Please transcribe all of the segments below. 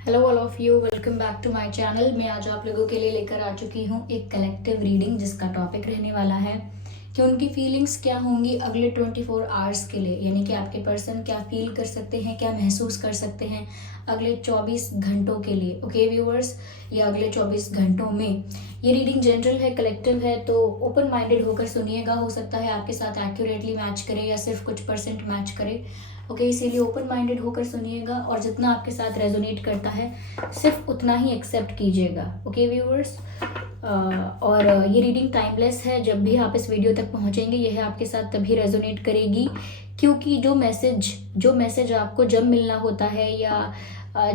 Hello all of you, welcome back to my channel. मैं आज आप लोगों के लिए लेकर आ चुकी हूँ एक कलेक्टिव रीडिंग जिसका टॉपिक रहने वाला है कि उनकी फीलिंग्स क्या होंगी अगले 24 आवर्स के लिए, यानी कि आपके पर्सन क्या फील कर सकते हैं, क्या महसूस कर सकते हैं अगले 24 घंटों के लिए। ओके व्यूअर्स, या अगले 24 घंटों में। ये रीडिंग जनरल है, कलेक्टिव है, तो ओपन माइंडेड होकर सुनिएगा। हो सकता है आपके साथ एक्यूरेटली मैच करे या सिर्फ कुछ परसेंट मैच करे। ओके, इसीलिए ओपन माइंडेड होकर सुनिएगा और जितना आपके साथ रेजोनेट करता है सिर्फ उतना ही एक्सेप्ट कीजिएगा। ओके व्यूअर्स, और ये रीडिंग टाइमलेस है। जब भी आप इस वीडियो तक पहुंचेंगे यह आपके साथ तभी रेजोनेट करेगी, क्योंकि जो मैसेज आपको जब मिलना होता है या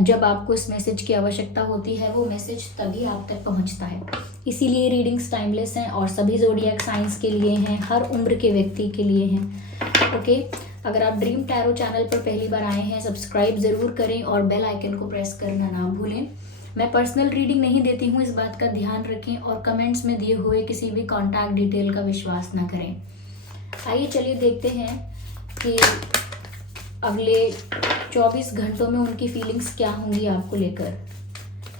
जब आपको इस मैसेज की आवश्यकता होती है वो मैसेज तभी आप तक पहुंचता है। इसीलिए रीडिंग्स टाइमलेस हैं और सभी ज़ोडिएक साइंस के लिए हैं, हर उम्र के व्यक्ति के लिए हैं। ओके, अगर आप ड्रीम टैरो चैनल पर पहली बार आए हैं सब्सक्राइब ज़रूर करें और बेल आइकन को प्रेस करना ना भूलें। मैं पर्सनल रीडिंग नहीं देती हूँ, इस बात का ध्यान रखें, और कमेंट्स में दिए हुए किसी भी कॉन्टैक्ट डिटेल का विश्वास ना करें। आइए चलिए देखते हैं कि अगले 24 घंटों में उनकी फीलिंग्स क्या होंगी आपको लेकर।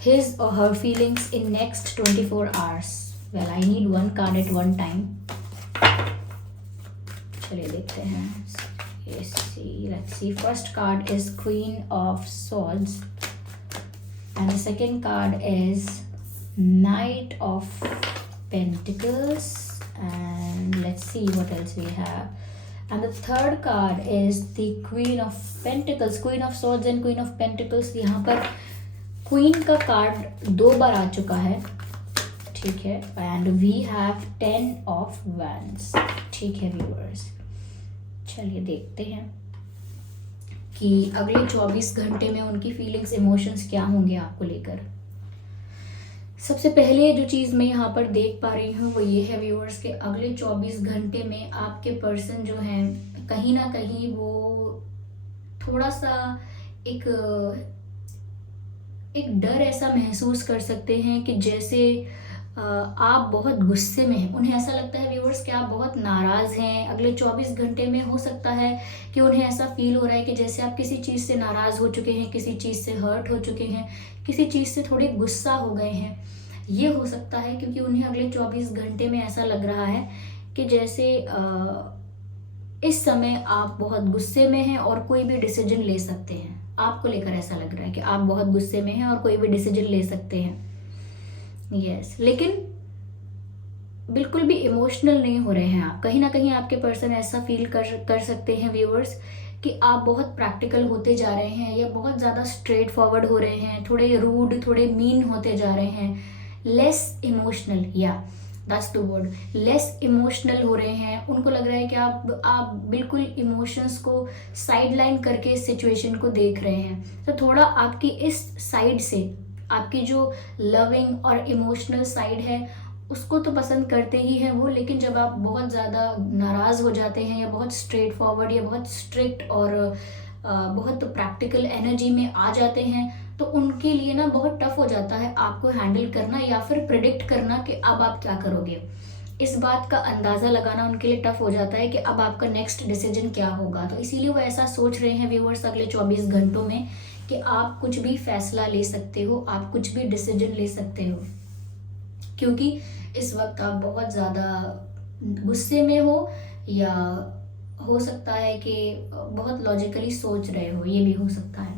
हिज और her feelings in next 24 hours. Well, I need one card at one time. चलिए देखते हैं। Let's see. First card is Queen of Swords, and the second card is Knight of Pentacles, and let's see what else we have. And the third card is the Queen of Pentacles. Queen of Swords and Queen of Pentacles. यहाँ पर Queen का card 2 बार आ चुका है, ठीक है, and we have 10 of Wands, ठीक है viewers. चलिए देखते हैं कि अगले 24 घंटे में उनकी फीलिंग्स, इमोशंस क्या होंगे आपको लेकर। सबसे पहले जो चीज़ मैं यहाँ पर देख पा रही हूँ वो ये है व्यूअर्स कि अगले 24 घंटे में आपके पर्सन जो हैं कहीं ना कहीं वो थोड़ा सा एक डर ऐसा महसूस कर सकते हैं कि जैसे आप बहुत गुस्से में हैं। उन्हें ऐसा लगता है व्यूअर्स कि आप बहुत नाराज़ हैं। अगले 24 घंटे में हो सकता है कि उन्हें ऐसा फील हो रहा है कि जैसे आप किसी चीज़ से नाराज़ हो चुके हैं, किसी चीज़ से हर्ट हो चुके हैं, किसी चीज़ से थोड़े गुस्सा हो गए हैं। ये हो सकता है क्योंकि उन्हें अगले 24 घंटे में ऐसा लग रहा है कि जैसे इस समय आप बहुत गुस्से में हैं और कोई भी डिसीजन ले सकते हैं। आपको लेकर ऐसा लग रहा है कि आप बहुत गुस्से में हैं और कोई भी डिसीजन ले सकते हैं। यस, लेकिन बिल्कुल भी इमोशनल नहीं हो रहे हैं आप। कहीं ना कहीं आपके पर्सन ऐसा फील कर सकते हैं व्यूअर्स कि आप बहुत प्रैक्टिकल होते जा रहे हैं या बहुत ज़्यादा स्ट्रेट फॉरवर्ड हो रहे हैं, थोड़े रूड, थोड़े मीन होते जा रहे हैं, लेस इमोशनल, या that's the word, less emotional हो रहे हैं। उनको लग रहा है कि आप बिल्कुल इमोशंस को साइड लाइन करके इस सिचुएशन को देख रहे हैं। तो थोड़ा आपकी इस साइड से, आपकी जो लविंग और इमोशनल साइड है उसको तो पसंद करते ही हैं वो, लेकिन जब आप बहुत ज़्यादा नाराज़ हो जाते हैं या बहुत स्ट्रेट फॉरवर्ड या बहुत स्ट्रिक्ट और बहुत प्रैक्टिकल एनर्जी में आ जाते हैं तो उनके लिए ना बहुत टफ हो जाता है आपको हैंडल करना या फिर प्रिडिक्ट करना कि अब आप क्या करोगे। इस बात का अंदाज़ा लगाना उनके लिए टफ हो जाता है कि अब आपका नेक्स्ट डिसीजन क्या होगा। तो इसीलिए वो ऐसा सोच रहे हैं व्यूअर्स अगले 24 घंटों में कि आप कुछ भी फैसला ले सकते हो, आप कुछ भी डिसीजन ले सकते हो, क्योंकि इस वक्त आप बहुत ज़्यादा गुस्से में हो या हो सकता है कि बहुत लॉजिकली सोच रहे हो, ये भी हो सकता है।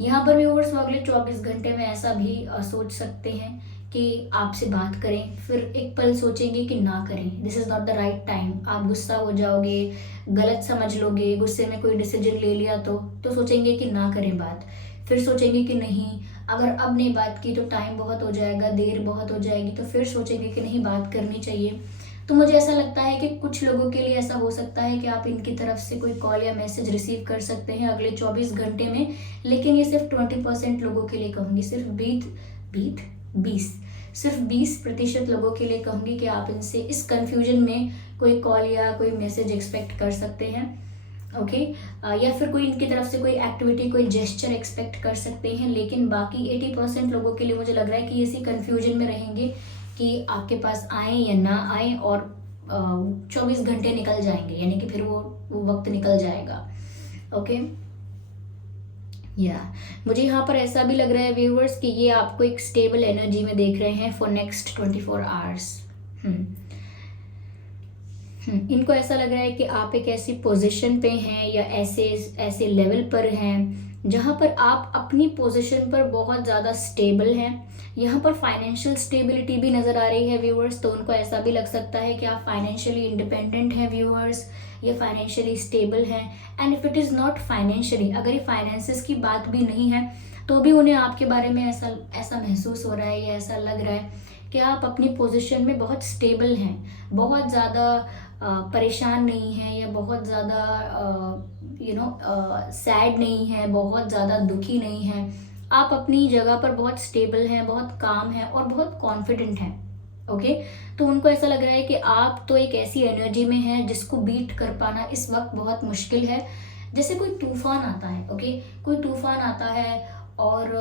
यहाँ पर व्यूअर्स अगले 24 घंटे में ऐसा भी सोच सकते हैं कि आपसे बात करें, फिर एक पल सोचेंगे कि ना करें, this is not the right time. आप गुस्सा हो जाओगे, गलत समझ लोगे, गुस्से में कोई डिसीजन ले लिया तो सोचेंगे कि ना करें बात, फिर सोचेंगे कि नहीं, अगर अब नहीं बात की तो टाइम बहुत हो जाएगा, देर बहुत हो जाएगी, तो फिर सोचेंगे कि नहीं, बात करनी चाहिए। तो मुझे ऐसा लगता है कि कुछ लोगों के लिए ऐसा हो सकता है कि आप इनकी तरफ से कोई कॉल या मैसेज रिसीव कर सकते हैं अगले 24 घंटे में, लेकिन ये सिर्फ 20% लोगों के लिए कहूँगी, सिर्फ 20% लोगों के लिए कहूँगी कि आप इनसे इस कन्फ्यूजन में कोई कॉल या कोई मैसेज एक्सपेक्ट कर सकते हैं। ओके, या फिर कोई इनकी तरफ से कोई एक्टिविटी, कोई जेस्चर एक्सपेक्ट कर सकते हैं। लेकिन बाकी 80% लोगों के लिए मुझे लग रहा है कि इसी कन्फ्यूजन में रहेंगे कि आपके पास आए या ना आए, और 24 घंटे निकल जाएंगे, यानी कि फिर वो वक्त निकल जाएगा। ओके, या मुझे यहाँ पर ऐसा भी लग रहा है व्यूअर्स कि ये आपको एक स्टेबल एनर्जी में देख रहे हैं फॉर नेक्स्ट 24 आवर्स। इनको ऐसा लग रहा है कि आप एक ऐसी पोजीशन पे हैं या ऐसे ऐसे लेवल पर हैं जहाँ पर आप अपनी पोजीशन पर बहुत ज़्यादा स्टेबल हैं। यहाँ पर फाइनेंशियल स्टेबिलिटी भी नज़र आ रही है व्यूअर्स, तो उनको ऐसा भी लग सकता है कि आप फाइनेंशियली इंडिपेंडेंट हैं व्यूअर्स, ये फाइनेंशियली स्टेबल हैं। And if it is not financially, अगर ये फाइनेंसिस की बात भी नहीं है तो भी उन्हें आपके बारे में ऐसा ऐसा महसूस हो रहा है या ऐसा लग रहा है कि आप अपनी पोजीशन में बहुत स्टेबल हैं, बहुत ज़्यादा परेशान नहीं हैं या बहुत ज़्यादा सैड नहीं है, बहुत ज़्यादा दुखी नहीं है। आप अपनी जगह पर बहुत स्टेबल हैं, बहुत काम हैं और बहुत कॉन्फिडेंट हैं। ओके, तो उनको ऐसा लग रहा है कि आप तो एक ऐसी एनर्जी में हैं जिसको बीट कर पाना इस वक्त बहुत मुश्किल है। जैसे कोई तूफान आता है, ओके, कोई तूफान आता है और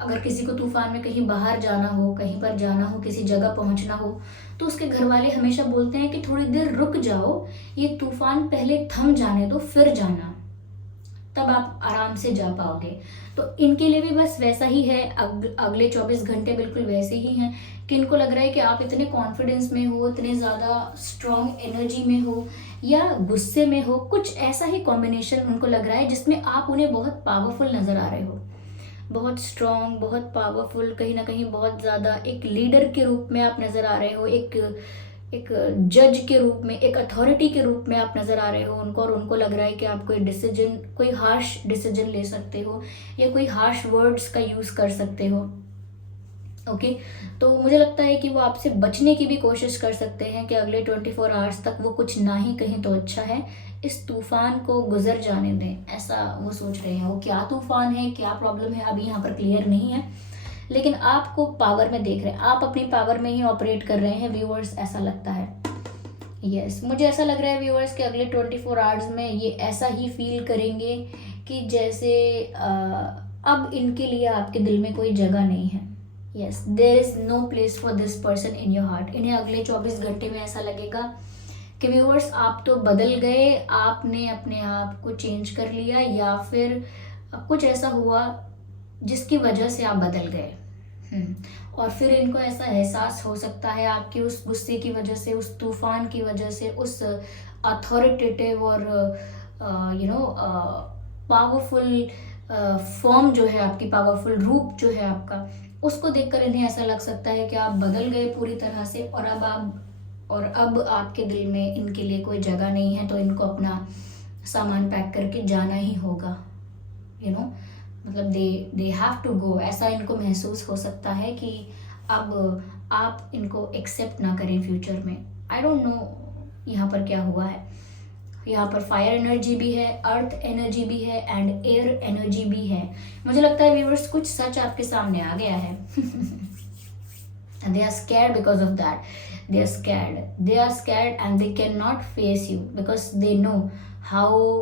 अगर किसी को तूफान में कहीं बाहर जाना हो, कहीं पर जाना हो, किसी जगह पहुंचना हो, तो उसके घर वाले हमेशा बोलते हैं कि थोड़ी देर रुक जाओ, ये तूफान पहले थम जाने दो फिर जाना, तब आप आराम से जा पाओगे। तो इनके लिए भी बस वैसा ही है, अगले 24 घंटे बिल्कुल वैसे ही हैं कि इनको लग रहा है कि आप इतने कॉन्फिडेंस में हो, इतने ज़्यादा स्ट्रॉन्ग एनर्जी में हो या गुस्से में हो, कुछ ऐसा ही कॉम्बिनेशन उनको लग रहा है जिसमें आप उन्हें बहुत पावरफुल नज़र आ रहे हो, बहुत स्ट्रॉन्ग, बहुत पावरफुल, कहीं ना कहीं बहुत ज़्यादा एक लीडर के रूप में आप नज़र आ रहे हो, एक जज के रूप में, एक अथॉरिटी के रूप में आप नज़र आ रहे हो उनको, और उनको लग रहा है कि आप कोई डिसीजन, कोई हार्श डिसीजन ले सकते हो या कोई हार्श वर्ड्स का यूज़ कर सकते हो। ओके, तो मुझे लगता है कि वो आपसे बचने की भी कोशिश कर सकते हैं कि अगले 24 आवर्स तक वो कुछ ना ही कहें तो अच्छा है, इस तूफान को गुजर जाने दें, ऐसा वो सोच रहे हैं। वो क्या तूफान है, क्या प्रॉब्लम है, अभी यहाँ पर क्लियर नहीं है, लेकिन आपको पावर में देख रहे हैं, आप अपनी पावर में ही ऑपरेट कर रहे हैं व्यूअर्स, ऐसा लगता है। यस, मुझे ऐसा लग रहा है व्यूअर्स कि अगले 24 आवर्स में ये ऐसा ही फील करेंगे कि जैसे अब इनके लिए आपके दिल में कोई जगह नहीं है। Yes, there is no place for this person in your heart. इन्हें अगले 24 घंटे में ऐसा लगेगा कि व्यूअर्स आप तो बदल गए, आपने अपने आप को चेंज कर लिया या फिर कुछ ऐसा हुआ जिसकी वजह से आप बदल गए। और फिर इनको ऐसा एहसास हो सकता है आपके उस गुस्से की वजह से, उस तूफान की वजह से, उस अथॉरिटेटिव और पावरफुल फॉर्म जो है आपकी, पावरफुल रूप जो है आपका, उसको देखकर इन्हें ऐसा लग सकता है कि आप बदल गए पूरी तरह से और अब आपके दिल में इनके लिए कोई जगह नहीं है, तो इनको अपना सामान पैक करके जाना ही होगा। मतलब दे हैव टू गो, ऐसा इनको महसूस हो सकता है कि अब आप इनको एक्सेप्ट ना करें फ्यूचर में। आई डोंट नो यहाँ पर क्या हुआ है। यहाँ पर फायर एनर्जी भी है, अर्थ एनर्जी भी है एंड एयर एनर्जी भी है। मुझे लगता है व्यूअर्स कुछ सच आपके सामने आ गया है। They are scared because of that. They are scared and they cannot face you because they know how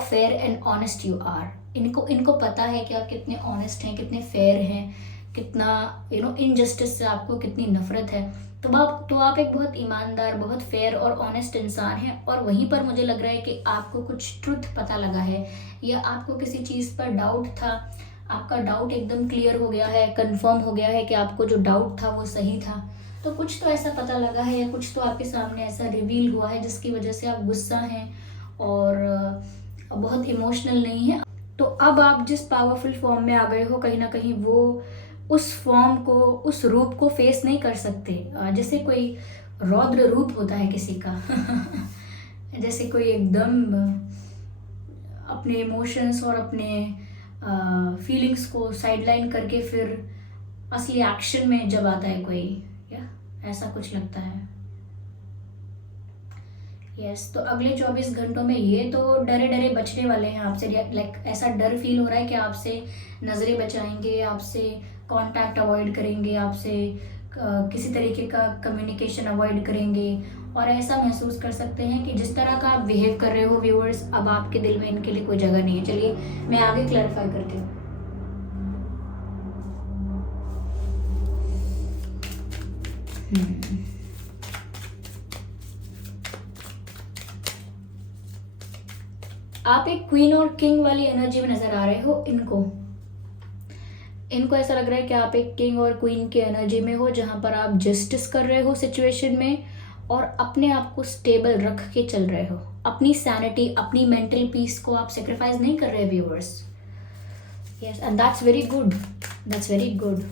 fair and honest you are. इनको पता है कि आप कितने ऑनेस्ट हैं, कितने फेयर हैं, कितना इनजस्टिस से आपको कितनी नफरत है। तो आप एक बहुत ईमानदार, बहुत फेयर और ऑनेस्ट इंसान हैं, और वहीं पर मुझे लग रहा है कि आपको कुछ ट्रुथ पता लगा है या आपको किसी चीज़ पर डाउट था, आपका डाउट एकदम क्लियर हो गया है, कंफर्म हो गया है कि आपको जो डाउट था वो सही था। तो कुछ तो ऐसा पता लगा है या कुछ तो आपके सामने ऐसा रिवील हुआ है जिसकी वजह से आप गुस्सा हैं और बहुत इमोशनल नहीं है। तो अब आप जिस पावरफुल फॉर्म में आ गए हो, कहीं ना कहीं वो उस फॉर्म को, उस रूप को फेस नहीं कर सकते। जैसे कोई रौद्र रूप होता है किसी का जैसे कोई एकदम अपने इमोशंस और अपने फीलिंग्स को साइडलाइन करके फिर असली एक्शन में जब आता है कोई, या ऐसा कुछ लगता है। यस, तो अगले 24 घंटों में ये तो डरे डरे बचने वाले हैं आपसे। लाइक ऐसा डर फील हो रहा है कि आपसे नज़रें बचाएंगे, आपसे कांटेक्ट अवॉइड करेंगे, आपसे किसी तरीके का कम्युनिकेशन अवॉइड करेंगे, और ऐसा महसूस कर सकते हैं कि जिस तरह का आप बिहेव कर रहे हो व्यूअर्स, अब आपके दिल में इनके लिए कोई जगह नहीं है। चलिए मैं आगे क्लैरिफाई करती हूँ। आप एक क्वीन और किंग वाली एनर्जी में नजर आ रहे हो इनको। इनको ऐसा लग रहा है कि आप एक किंग और क्वीन की एनर्जी में हो, जहां पर आप जस्टिस कर रहे हो सिचुएशन में और अपने आप को स्टेबल रख के चल रहे हो। अपनी सैनिटी, अपनी मेंटल पीस को आप सेक्रीफाइस नहीं कर रहे viewers. Yes, and that's very good, that's very good.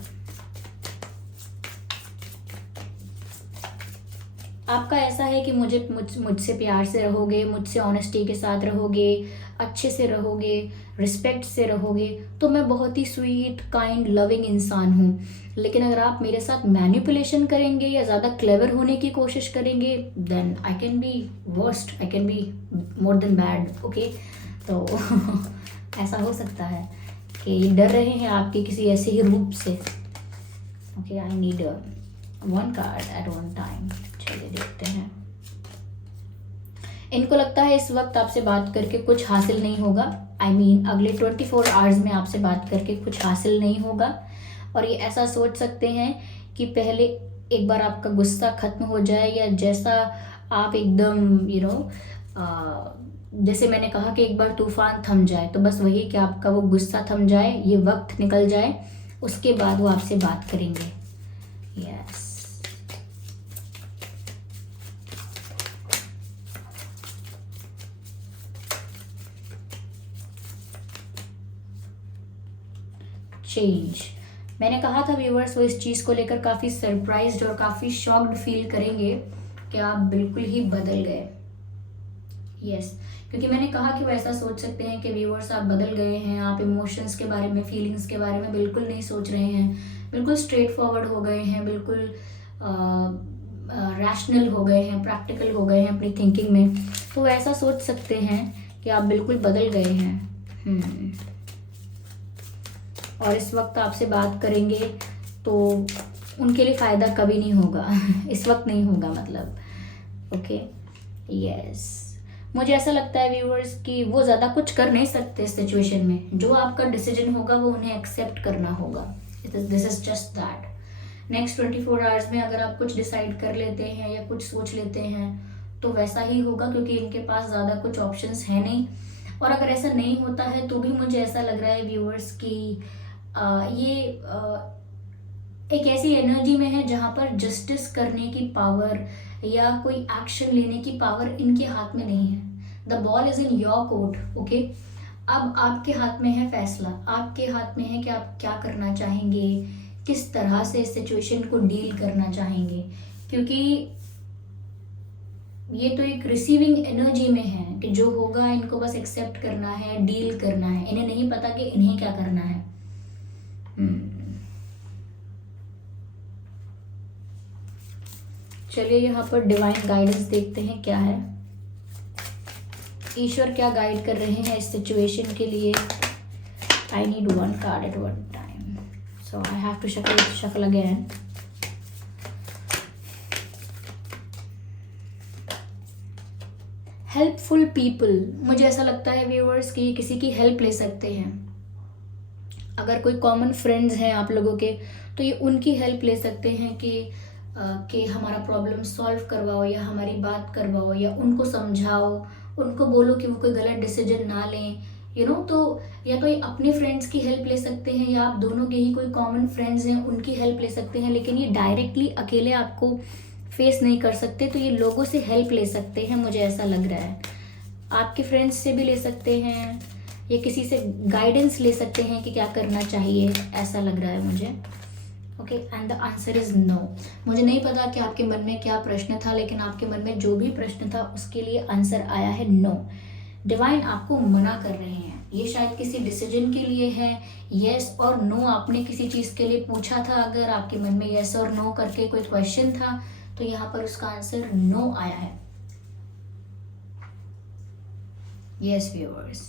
आपका ऐसा है कि मुझसे प्यार से रहोगे, मुझसे ऑनेस्टी के साथ रहोगे, अच्छे से रहोगे, रिस्पेक्ट से रहोगे, तो मैं बहुत ही स्वीट, काइंड, लविंग इंसान हूँ। लेकिन अगर आप मेरे साथ मैनिपुलेशन करेंगे या ज़्यादा क्लेवर होने की कोशिश करेंगे, then I can be worst, I can be more than bad. Okay, तो ऐसा हो सकता है कि ये डर रहे हैं आपके किसी ऐसे ही रूप से। Okay, I need one card at one time. चलिए देखते हैं। इनको लगता है इस वक्त आपसे बात करके कुछ हासिल नहीं होगा। आई मीन अगले 24 आवर्स में आपसे बात करके कुछ हासिल नहीं होगा। और ये ऐसा सोच सकते हैं कि पहले एक बार आपका गुस्सा खत्म हो जाए, या जैसा आप एकदम जैसे मैंने कहा कि एक बार तूफान थम जाए, तो बस वही कि आपका वो गुस्सा थम जाए, ये वक्त निकल जाए, उसके बाद वो आपसे बात करेंगे। Yes, change. मैंने कहा था व्यूअर्स, वो इस चीज़ को लेकर काफ़ी सरप्राइज्ड और काफ़ी शॉक्ड फील करेंगे कि आप बिल्कुल ही बदल गए। यस, क्योंकि मैंने कहा कि वो ऐसा सोच सकते हैं कि व्यूअर्स आप बदल गए हैं, आप इमोशंस के बारे में, फीलिंग्स के बारे में बिल्कुल नहीं सोच रहे हैं, बिल्कुल स्ट्रेट फॉरवर्ड हो गए हैं, बिल्कुल रैशनल हो गए हैं, प्रैक्टिकल हो गए हैं अपनी थिंकिंग में। तो वो ऐसा सोच सकते हैं कि आप बिल्कुल बदल गए हैं। और इस वक्त आपसे बात करेंगे तो उनके लिए फ़ायदा कभी नहीं होगा इस वक्त नहीं होगा मतलब। ओके, यस, मुझे ऐसा लगता है व्यूअर्स कि वो ज़्यादा कुछ कर नहीं सकते इस सिचुएशन में। जो आपका डिसीजन होगा वो उन्हें एक्सेप्ट करना होगा। This is just that. Next 24 hours में अगर आप कुछ डिसाइड कर लेते हैं या कुछ सोच लेते हैं तो वैसा ही होगा, क्योंकि इनके पास ज़्यादा कुछ ऑप्शंस है नहीं। और अगर ऐसा नहीं होता है तो भी मुझे ऐसा लग रहा है व्यूअर्स कि ये एक ऐसी एनर्जी में है जहाँ पर जस्टिस करने की पावर या कोई एक्शन लेने की पावर इनके हाथ में नहीं है। The ball is in your court. Okay, अब आपके हाथ में है फैसला, आपके हाथ में है कि आप क्या करना चाहेंगे, किस तरह से इस सिचुएशन को डील करना चाहेंगे। क्योंकि ये तो एक रिसीविंग एनर्जी में है कि जो होगा इनको बस एक्सेप्ट करना है, डील करना है। इन्हें नहीं पता कि इन्हें क्या करना है। चलिए यहाँ पर डिवाइन गाइडेंस देखते हैं क्या है। ईश्वर क्या गाइड कर रहे हैं इस सिचुएशन के लिए। I need one card at one time, so I have to shuffle again. Helpful people, मुझे ऐसा लगता है व्यूअर्स कि किसी की हेल्प ले सकते हैं। अगर कोई कॉमन फ्रेंड्स हैं आप लोगों के तो ये उनकी हेल्प ले सकते हैं कि हमारा प्रॉब्लम सॉल्व करवाओ या हमारी बात करवाओ या उनको समझाओ, उनको बोलो कि वो कोई गलत डिसीजन ना लें, तो या तो ये अपने फ्रेंड्स की हेल्प ले सकते हैं या आप दोनों के ही कोई कॉमन फ्रेंड्स हैं उनकी हेल्प ले सकते हैं। लेकिन ये डायरेक्टली अकेले आपको फेस नहीं कर सकते, तो ये लोगों से हेल्प ले सकते हैं, मुझे ऐसा लग रहा है। आपके फ्रेंड्स से भी ले सकते हैं या किसी से गाइडेंस ले सकते हैं कि क्या करना चाहिए, ऐसा लग रहा है मुझे। Okay, and the answer is no. मुझे नहीं पता कि आपके मन में क्या प्रश्न था, लेकिन आपके मन में जो भी प्रश्न था उसके लिए आंसर आया है नो। डिवाइन आपको मना कर रहे हैं। ये शायद किसी डिसीजन के लिए है, येस और नो। आपने किसी चीज़ के लिए पूछा था, अगर आपके मन में येस और नो करके कोई क्वेश्चन था तो यहाँ पर उसका आंसर नो आया है। यस व्यूअर्स,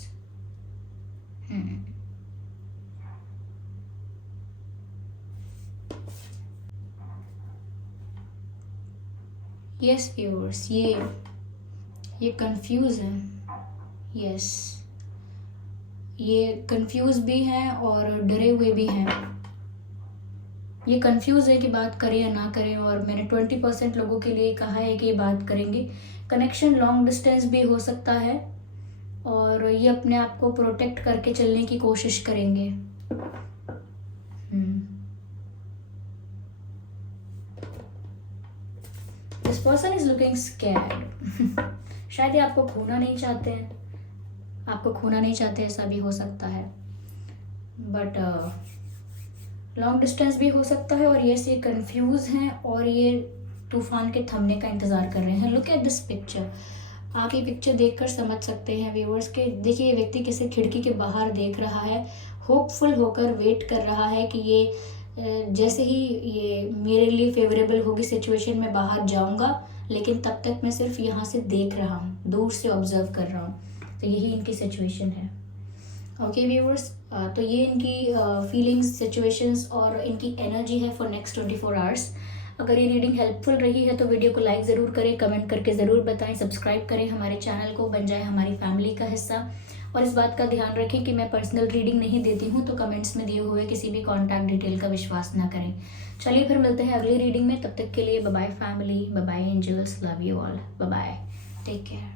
यस व्यूअर्स, ये कंफ्यूज है। यस, ये कंफ्यूज भी हैं और डरे हुए भी हैं। ये कंफ्यूज है कि बात करें या ना करें, और मैंने 20% लोगों के लिए कहा है कि ये बात करेंगे। कनेक्शन लॉन्ग डिस्टेंस भी हो सकता है और ये अपने आप को प्रोटेक्ट करके चलने की कोशिश करेंगे। This person is looking scared. शायद ये आपको खोना नहीं चाहते हैं, आपको खोना नहीं चाहते, ऐसा भी हो सकता है। बट लॉन्ग डिस्टेंस भी हो सकता है, और ये कंफ्यूज हैं और ये तूफान के थमने का इंतज़ार कर रहे हैं। Look at this picture. आप ये पिक्चर देखकर समझ सकते हैं व्यूअर्स के, देखिए ये व्यक्ति किसी खिड़की के बाहर देख रहा है, होपफुल होकर वेट कर रहा है कि ये जैसे ही ये मेरे लिए फेवरेबल होगी सिचुएशन में बाहर जाऊंगा, लेकिन तब तक मैं सिर्फ यहाँ से देख रहा हूँ, दूर से ऑब्जर्व कर रहा हूँ। तो यही इनकी सिचुएशन है। ओके व्यूअर्स, तो ये इनकी फीलिंग्स, सिचुएशंस और इनकी एनर्जी है फॉर नेक्स्ट 24 आवर्स। अगर ये रीडिंग हेल्पफुल रही है तो वीडियो को लाइक ज़रूर करें, कमेंट करके ज़रूर बताएं, सब्सक्राइब करें हमारे चैनल को, बन जाए हमारी फैमिली का हिस्सा। और इस बात का ध्यान रखें कि मैं पर्सनल रीडिंग नहीं देती हूँ, तो कमेंट्स में दिए हुए किसी भी कॉन्टैक्ट डिटेल का विश्वास ना करें। चलिए फिर मिलते हैं अगली रीडिंग में, तब तक के लिए bye bye family, bye bye angels, love you all, bye bye, take care.